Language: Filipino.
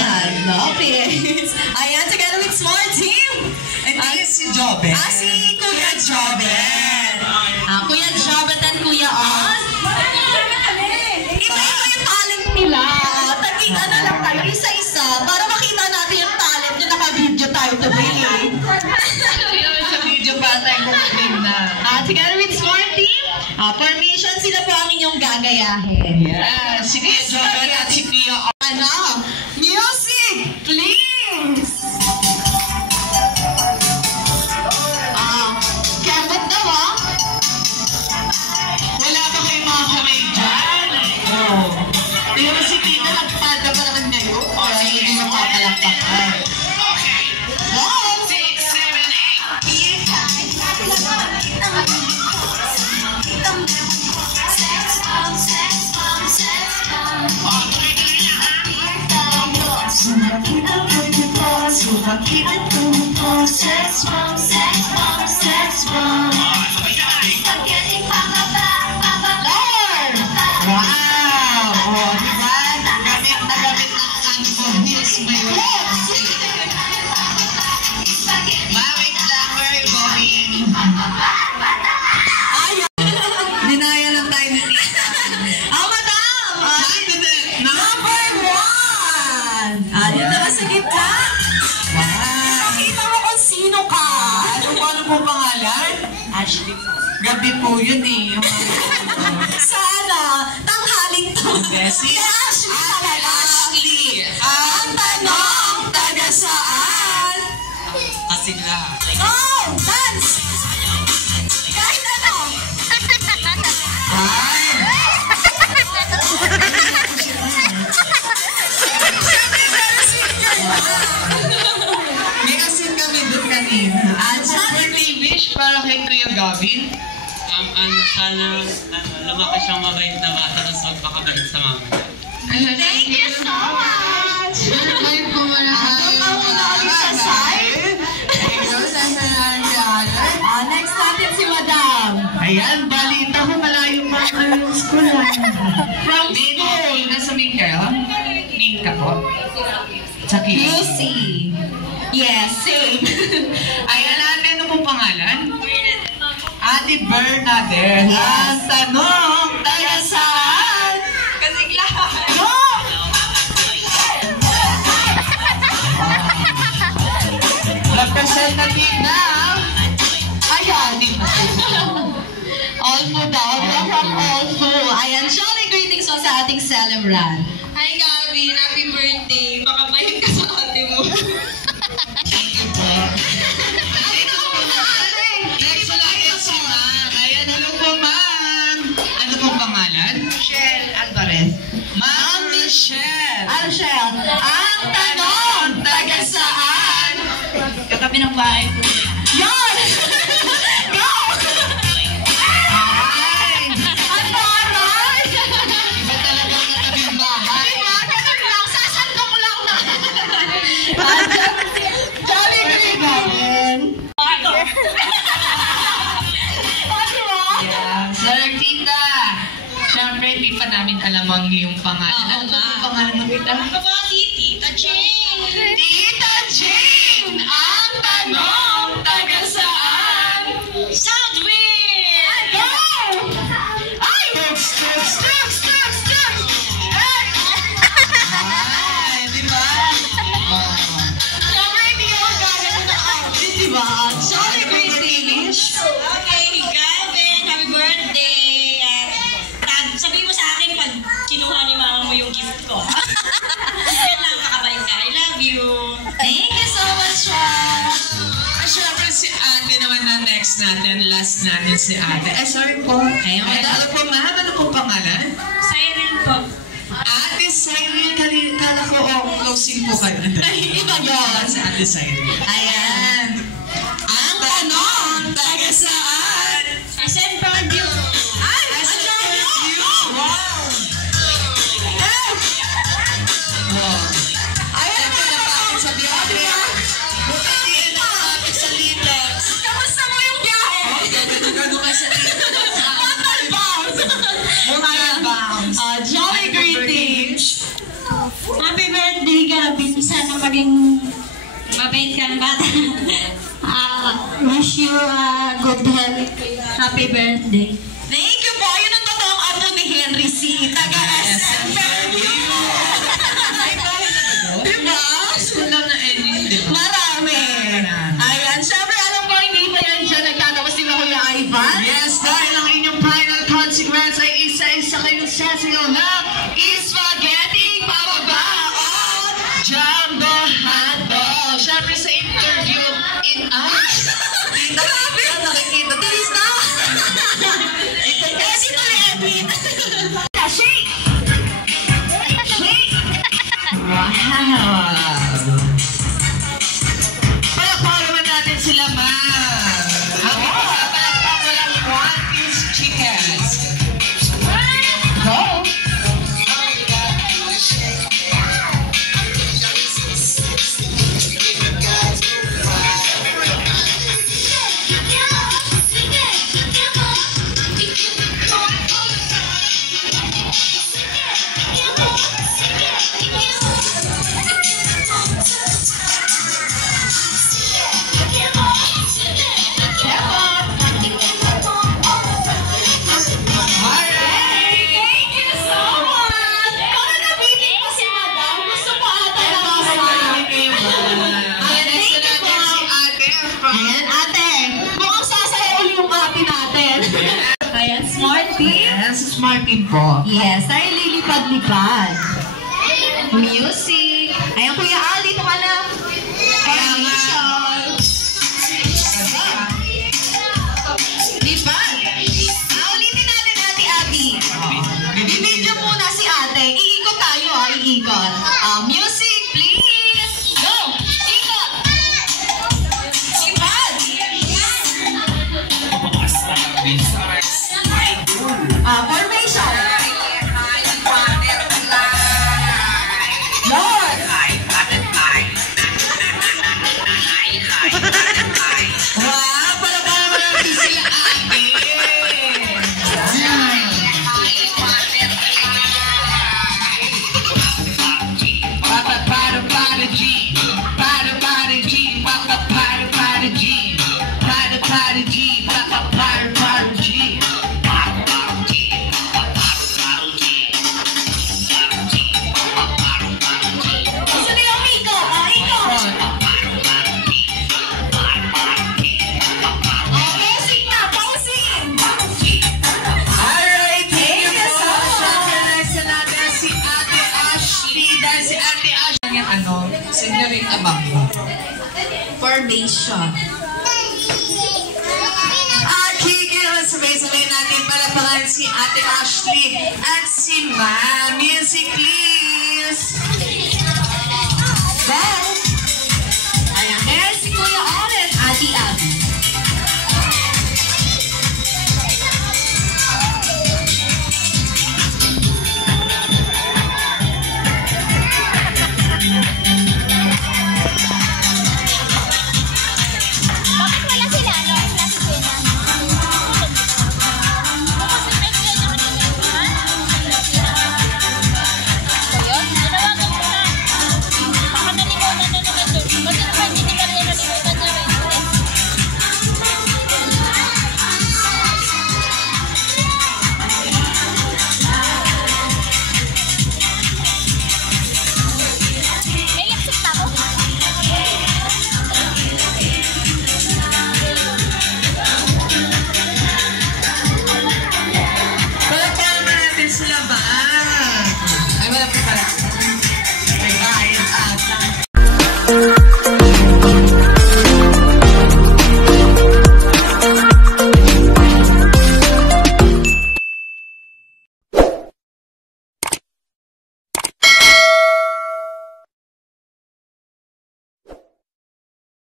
Ayan, Lopez. Ayan, together with Smart Team. Ay, si Jobet. Si Kuya Jobet. Kuya Jobet and Kuya Oz. Iba-iba yung talent nila. Taging ano lang tayo, isa-isa, para makita natin yung talent nyo. Naka-video tayo today. Sa video pa tayo kumating na. Together with Smart Team, formation sila po ang inyong gagayahin. Yeah, si Kuya Jobet at si Kuya Oz. Music, please! Kevin daw Wala ba kayong mga kamay dyan? Oo. Pero si Tita nagpada pa naman ngayon. Kaya hindi mo kapalakpakan. Go! 6, Dinaya lang tayo ni Tita. Madam! Number 1! Dito ka sa gitna. Nakita mo kung sino ka. Ano po pangalan? Ashley po. Gabi po yun eh. Sana, tanghaling to. Si Ashley talaga. Ashley. Ang tanong, taga saan? Kasing lahat. Go! Dance! Kahit ano. May asin kami doon kanina. Birthday wish para kay Kuya Gavin. Sana lumaki siyang mabait na bata tapos magpakabait sa mama niya. Thank you so much! Ay po wala Next natin si Madam. Ayan, balita ko malayo pa kayong school. From school. Nasa main kayo? Main ka po? Sa Lucy. Yes, same. Ayan natin, ano pong pangalan? Ate Bernadette. Ang tanong, taga saan? Kasing lahat. Go! Representative na. Ayan, di ba? Also daw, from also. Ayan, jolly greetings po sa ating celebrant. Hi, Gavin. Happy birthday. Baka mahit ka sa ate mo. Next ulit si Ma'am. Ayan, hello po, Ma'am. Ano pong pangalan? Michelle Alvarez. Ma'am Michelle. Michelle, ang tanong, taga saan? Katabi ng bahay ko. Yan! Go! Ay! Ano, aray? Iba talaga ang katabi ng bahay. Diba? Ganun lang, sasandok lang na. Jolly greetings. Yeah. Sir Tita, syempre hindi pa namin alam ang iyong pangalan. Oo Ano nga. ang pangalan mo, Tita? Kabati, Tita Jane. Tita Jane! Ang tanong, taga saan? Southwind! Go! Ay! Stop! Ay, di ba? Siyempre, hindi ako gagawin ng outfit, diba? Jolly greetings. Okay, Gavin. Happy birthday. Sabihin mo sa akin pag kinuha ni mama mo yung gift ko. Yan lang, makabalik ka. I love you. Thank you so much, Ross. Siyempre si ate naman na next natin, last natin si ate. Sorry po. Ayun, Ano po, ma'am? Ano pong pangalan? Siren po. Ate Cyril, kala ko, closing po kayo. Ay, iba yun. Si Ate Cyril. Ayan. Ang tanong, taga saan? St. Perdue. Ay, ang tanong! Wow! Ayan Siyempre na, napakit sa biyahe. Buti hindi napakit sa litas. kamusta mo yung biyahe? Gano'n ka sa litas. Total bounce! Moral bounce. Jolly greetings! Happy birthday, Gabby. maging mabait kang bata. Wish you good health. Happy birthday. Thank you po. Yun ang totoong apo ni Henry C. Taga-SM. Diba? Sulam na ending, di ba? Marami. Ayan. Siyempre, alam ko, hindi pa yan siya nagtatapos din ako yung Ivan. Yes, dahil ang inyong final consequence ay isa-isa kayong sasayaw ng spaghetti pababa o jumbo hotdog. Siyempre sa interview in us. Grabe! Nakikita. Tilis na! Kasi na edit. Shake! Shake! Wow! Palakpakan naman natin sila, ma'am. Ang palakpakan ko lang One Piece Chickens. Go! Thank you so much! Kung nabitin ko si Madam, gusto ko ata na kasama. Next na natin si ate. Ayan, ate. Mukhang sasaya uli yung ate natin. Ayan, Smarty. Yes, Smarty po. Yes, tayo lilipad-lipad. Music. Ayan, Kuya Al, dito ka na. Animation. Lipad. Ulitin natin, Ate Abby. Bibidyo muna si ate. Iikot tayo, iikot. Music, please. Go! Ikot! Lipad! Formation. Lord! Wow, palakpakan naman natin sila, ate. Papa, para, G. Para, G. Papa, para, G. Para, G. Papa, para, G. Gusto nila umikot. Ikot. Pausing na, pausing. Alright, thank you Thank you po. so much. Siyempre, next na natin si Ate Ashley. Dahil si Ate Ashley yung Senyorita Bangko. Formation. Kikil, sabay-sabay natin palapakan si Ate Ashley at si Ma. Music, please.